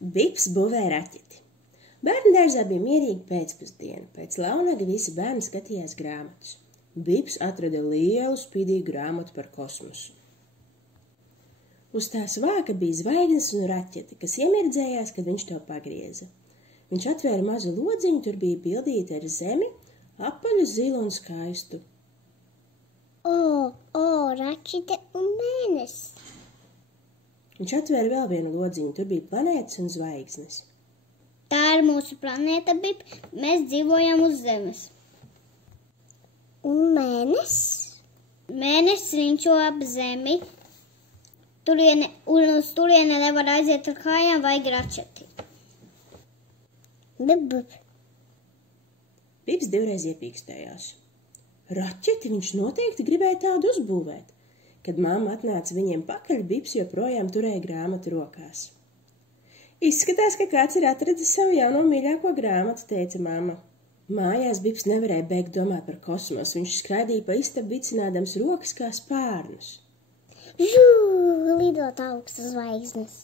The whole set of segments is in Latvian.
Bips būvē raķeti. Bērnu dārzā bija mierīga pēcpusdiena. Pēc launaga visi bērni skatījās grāmatas. Bips atrada lielu spīdīgu grāmatu par kosmosu. Uz tās vāka bija zvaigznes un raķete, kas iemirdzējās, kad viņš to pagrieza. Viņš atvēra mazu lodziņu, tur bija bildīta ar zemi, apaļu, zilu un skaistu. Raķete un mēnesis. Viņš atvēra vēl vienu lodziņu, tur bija planētas un zvaigznes. Tā ir mūsu planēta, Bip. Mēs dzīvojam uz Zemes. Un mēnesis? Mēnesis riņķo ap Zemi. Un uz turieni nevar aiziet ar kājām vai raķeti. Bip. Bips divreiz iepīkstējās. Raķeti viņš noteikti gribēja tādu uzbūvēt. Kad mamma atnāca viņiem pakaļ, Bips joprojām turēja grāmatu rokās. Izskatās, ka kāds ir atradis savu jauno mīļāko grāmatu, teica mamma. Mājās Bips nevarēja beigt domāt par kosmosu. Viņš skraidīja pa istabu vicinādams rokas kā spārnus. Lidot augstas zvaigznes.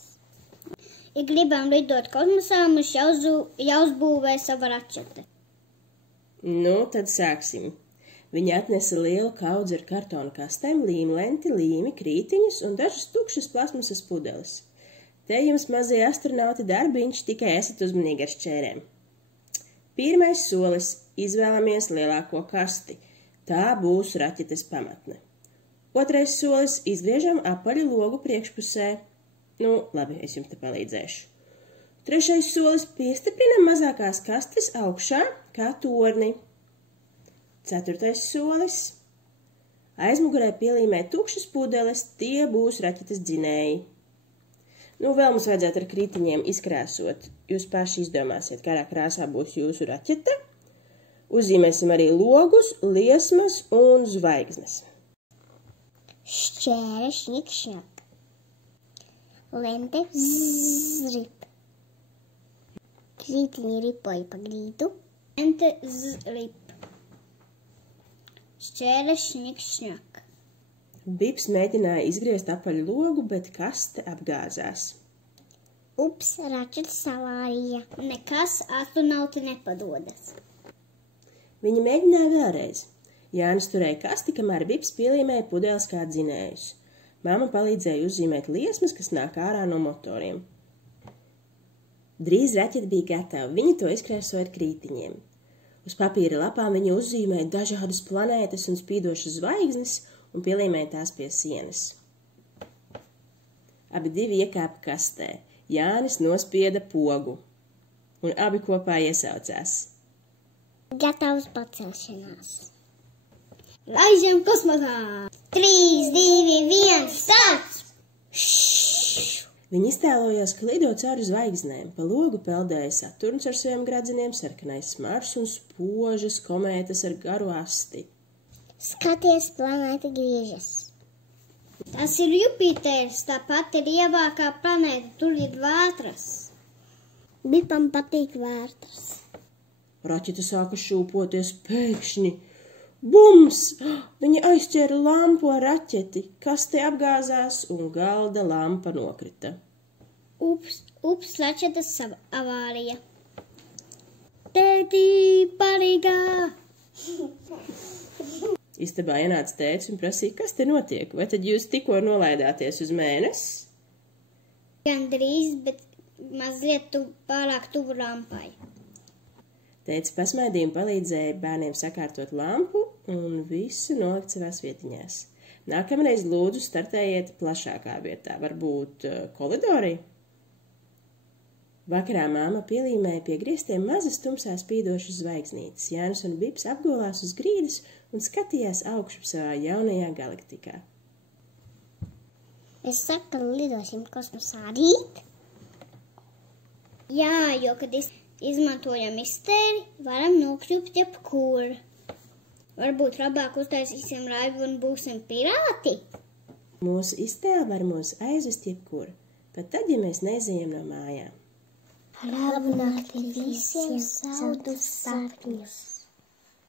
Ja gribam lidot kosmosā, mums jāuzbūvē sava raķete. Nu, tad sāksim. Viņa atnesa lielu kaudzi ar kartona kastēm, līmlenti, līmi, krītiņus un dažas tukšas plasmasas pudeles. Te jums mazie astronauti darbiņš, tikai esat uzmanīgi ar šķērēm. Pirmais solis – izvēlamies lielāko kasti. Tā būs raķetes pamatne. Otrais solis – izgriežam apaļu logu priekšpusē. Nu, labi, es jums te palīdzēšu. Trešais solis – piestiprinam mazākās kastes augšā kā torni. Ceturtais solis – aizmugurē pielīmē tukšas pudeles, tie būs raķetes dzinēji. Nu, vēl mums vajadzētu ar krītiņiem izkrāsot. Jūs paši izdomāsiet, kādā krāsā būs jūsu raķete. Uzzīmēsim arī logus, liesmas un zvaigznes. Šķēre, šņik. Lente, zrip. Krītiņi ripoja pa grīdu. Lente, zrip. Šķēre, šņik. Bips mēģināja izgriezt apaļu logu, bet kaste apgāzās. Ups, raķetes avārija. Nekas, astronauti nepadodas. Viņa mēģināja vēlreiz. Jānis turēja kasti, kamēr Bips pielīmēja pudeles kā dzinējus. Mamma palīdzēja uzzīmēt liesmas, kas nāk ārā no motoriem. Drīz raķete bija gatava. Viņa to izkrāsoja ar krītiņiem. Uz papīra lapām viņa uzzīmēja dažādas planētas un spīdošas zvaigznes un pielīmēja tās pie sienas. Abi divi iekāpa kastē. Jānis nospieda pogu, un abi kopā iesaucās. Gatavs pacelšanās. Laižam kosmosā! 3, 2, 1, starts! Viņi iztēlojās, ka lido cauri zvaigznēm. Pa logu peldēja Saturns ar saviem gradzeniem, sarkanais Mars un spožas komētas ar garu asti. Skaties, planēta griežas. Tas ir Jupiters, tāpat ir ievākā planēta, tur ir vētras. Bipam patīk vētras. Raķete sāka šūpoties pēkšņi. Bums! Viņa aizķēra lampu ar raķeti, kaste apgāzās un galda lampa nokrita. Ups, raķetes avārija. Tētī, palīgā! Istabā ienāca tētis un prasīja, kas te notiek, vai tad jūs tikko nolaidāties uz mēnesi? Gandrīz, bet mazliet pārāk tuvu lampai. Tētis pasmaidīja un palīdzēja bērniem sakārtot lampu un visu nolikt savās vietiņās. Nākamreiz lūdzu startējiet plašākā vietā, varbūt koridorī? Vakarā māma pielīmēja pie griestiem mazas tumsā spīdošas zvaigznītes. Jānis un Bips apgulās uz grīdas un skatījās augšu savā jaunajā galaktikā. Es saku, ka lidosim kosmosā rīt? Jā, jo, kad izmantojam iztēri, varam nokļūt jebkur. Varbūt labāk uztaisīsim laivu un būsim pirāti? Mūsu iztēle var mūs aizvest jebkur, pat tad, ja mēs neizejam no mājām. Labu nakti visiem, saldus sapņus!